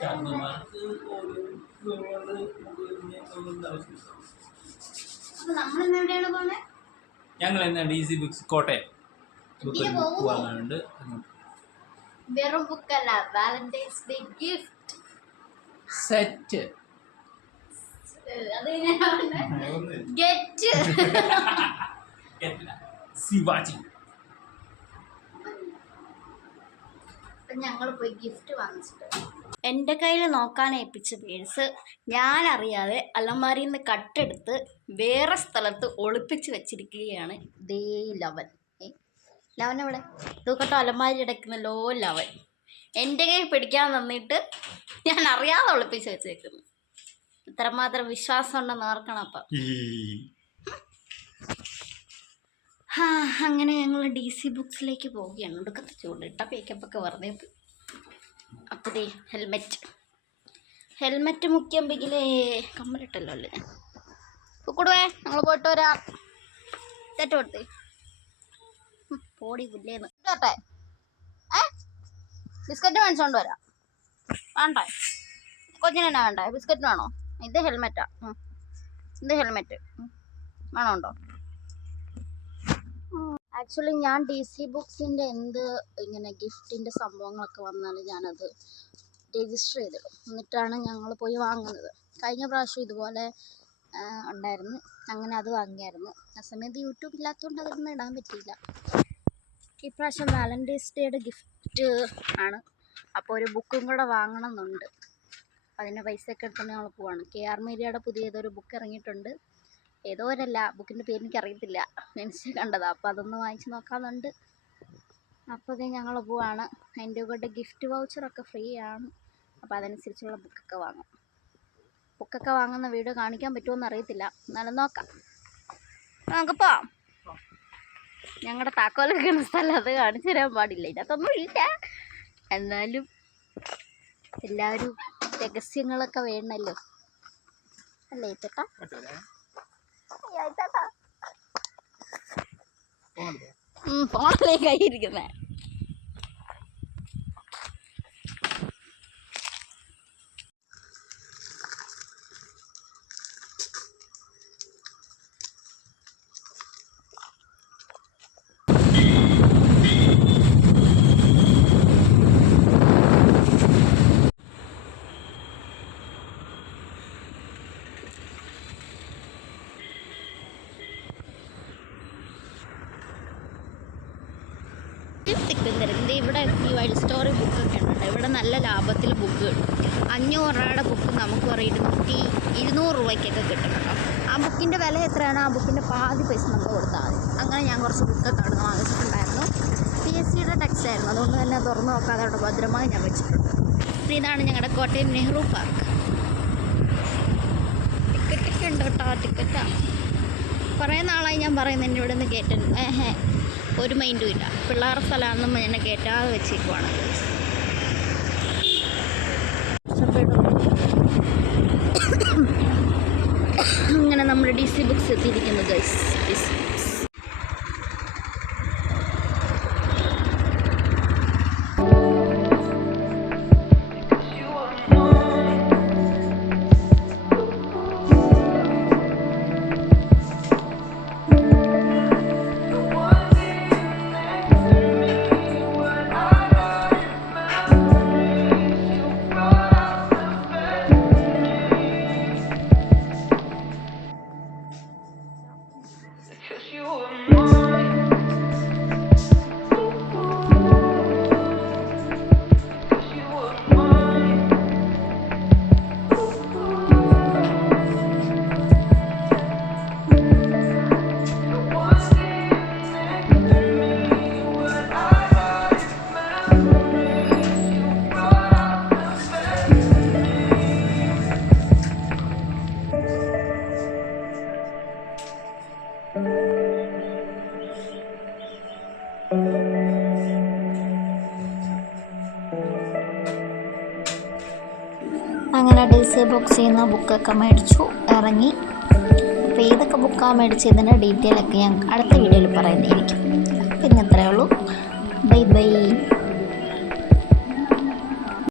കാരണവന്മാർക്ക് ഞങ്ങൾ ഇന്ന് DC books Kottayam book വാങ്ങാനുണ്ട്. വെറും ബുക്കല്ല, Valentine's Day gift set. Get Shivaji. ഞങ്ങൾ പോയി ഗിഫ്റ്റ് വാങ്ങിച്ചിട്ട് എൻ്റെ കയ്യിൽ നോക്കാൻ ഏൽപ്പിച്ച പേഴ്സ് ഞാനറിയാതെ അലമാരിയിൽ നിന്ന് കട്ടെടുത്ത് വേറെ സ്ഥലത്ത് ഒളിപ്പിച്ച് വെച്ചിരിക്കുകയാണ്. ദേ ലവൻ എവിടെ തൂക്കട്ടോ അലമാരി അടയ്ക്കുന്നല്ലോ. ലവൻ എൻ്റെ കയ്യിൽ പിടിക്കാൻ തന്നിട്ട് ഞാൻ അറിയാതെ ഒളിപ്പിച്ച് വെച്ചേക്കുന്നു. ഇത്രമാത്രം വിശ്വാസം ഉണ്ടെന്ന് ഓർക്കണം. അപ്പം അങ്ങനെ ഞങ്ങൾ DC ബുക്സിലേക്ക് പോവുകയാണ്. ഒടുക്കത്തെ ചൂണ്ടിട്ട മേക്കപ്പൊക്കെ വെറുതെ. അപ്പോൾ ദേ ഹെൽമെറ്റ് മുഖ്യമ്പെങ്കിലേ കമ്മലിട്ടല്ലോ അല്ലേ ഞാൻ. കൂടുവേ ഞങ്ങൾ പോയിട്ട് വരാം. തെറ്റ് കൊടുത്തേ പോടി പുല്ലേന്ന് കേട്ടെ. ബിസ്ക്കറ്റ് മേടിച്ചോണ്ട് വരാം. വേണ്ട കൊച്ചിനെന്നാ വേണ്ട? ബിസ്ക്കറ്റ് വേണോ? ഇത് ഹെൽമെറ്റാ. ഇത് ഹെൽമെറ്റ് വേണോണ്ടോ? ആക്ച്വലി ഞാൻ DC ബുക്സിൻ്റെ ഇങ്ങനെ ഗിഫ്റ്റിൻ്റെ സംഭവങ്ങളൊക്കെ വന്നാൽ ഞാനത് രജിസ്റ്റർ ചെയ്തിടും. എന്നിട്ടാണ് ഞങ്ങൾ പോയി വാങ്ങുന്നത്. കഴിഞ്ഞ പ്രാവശ്യം ഇതുപോലെ ഉണ്ടായിരുന്നു. അങ്ങനെ അത് വാങ്ങിയായിരുന്നു. ആ സമയത്ത് യൂട്യൂബ് ഇല്ലാത്തതുകൊണ്ട് അതൊന്നും ഇടാൻ പറ്റിയില്ല. ഇപ്രാവശ്യം വാലന്റൈൻസ് ഡേയുടെ ഗിഫ്റ്റ് ആണ്. അപ്പോൾ ഒരു ബുക്കും കൂടെ വാങ്ങണം എന്നുണ്ട്. അതിന് പൈസയൊക്കെ എടുത്തുകൊണ്ട് ഞങ്ങൾ പോവാണ്. KR മീഡിയയുടെ പുതിയ ഏതൊരു ബുക്ക് ഇറങ്ങിയിട്ടുണ്ട്. ഏതോരല്ല, ബുക്കിൻ്റെ പേര് എനിക്കറിയത്തില്ല, മീൻസ് കണ്ടതാണ്. അപ്പോൾ അതൊന്ന് വാങ്ങിച്ച് നോക്കാമെന്നുണ്ട്. അപ്പോൾ അത് ഞങ്ങൾ പോവാണ്. അതിൻ്റെ കൂടെ ഗിഫ്റ്റ് വൗച്ചറൊക്കെ ഫ്രീ ആണ്. അപ്പോൾ അതനുസരിച്ചുള്ള ബുക്കൊക്കെ വാങ്ങും. ബുക്കൊക്കെ വാങ്ങുന്ന വീഡിയോ കാണിക്കാൻ പറ്റുമോയെന്ന് അറിയത്തില്ല, എന്നാലും നോക്കാം. നമുക്ക് പോവാം. ഞങ്ങളുടെ താക്കോലൊക്കെ സ്ഥലം അത് കാണിച്ചു തരാൻ പാടില്ല, ഇതിനകത്തൊന്നും ഇല്ല. എന്നാലും എല്ലാവരും രഹസ്യങ്ങളൊക്കെ വേണമല്ലോ അല്ലേ ചേട്ടാ? ഫോണിലേ കയ്യിരിക്കുന്നേ. ഇവിടെ ഈ വൈൽഡ് സ്റ്റോറി ബുക്കൊക്കെ ഉണ്ട്. ഇവിടെ നല്ല ലാഭത്തിൽ ബുക്ക് കിട്ടും. 500 രൂപയുടെ ബുക്ക് നമുക്ക് ഒരു 200 രൂപയ്ക്കൊക്കെ കിട്ടും കേട്ടോ. ആ ബുക്കിൻ്റെ വില എത്രയാണ് ആ ബുക്കിൻ്റെ പാതി പൈസ നമുക്ക് കൊടുത്താൽ മതി. അങ്ങനെ ഞാൻ കുറച്ച് ബുക്കൊക്കെ അവിടെ നിന്ന് വാങ്ങിച്ചിട്ടുണ്ടായിരുന്നു. PSCയുടെ ടെക്സ്റ്റ് ആയിരുന്നു, അതുകൊണ്ട് തന്നെ തുറന്നു നോക്കാതെ അവിടെ ഭദ്രമായി ഞാൻ വെച്ചിട്ടുണ്ട്. ഇതാണ് ഞങ്ങളുടെ കോട്ടയം നെഹ്റു പാർക്ക്. ടിക്കറ്റൊക്കെ ഉണ്ട് കേട്ടോ. ടിക്കറ്റാണ്. കുറേ നാളായി ഞാൻ പറയുന്നത് എൻ്റെ ഇവിടെ നിന്ന് കയറ്റുന്നു. ഒരു മൈൻഡും ഇല്ല. പിള്ളേരുടെ സ്ഥലമാണെന്നും എന്നെ കയറ്റാതെ വെച്ചേക്കുവാണ്. അങ്ങനെ നമ്മൾ DC ബുക്സ് എത്തിയിരിക്കുന്നു ഗൈസ്. അങ്ങനെ DC ബുക്സിൽ നിന്ന് ബുക്കൊക്കെ മേടിച്ചു ഇറങ്ങി. അപ്പോൾ ഏതൊക്കെ ബുക്കാണ് മേടിച്ചതിൻ്റെ ഡീറ്റെയിലൊക്കെ ഞാൻ അടുത്ത വീഡിയോയിൽ പറയുന്നതായിരിക്കും. പിന്നെ ഇത്രയേ ഉള്ളൂ. Bye bye.